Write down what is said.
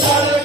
Hallelujah.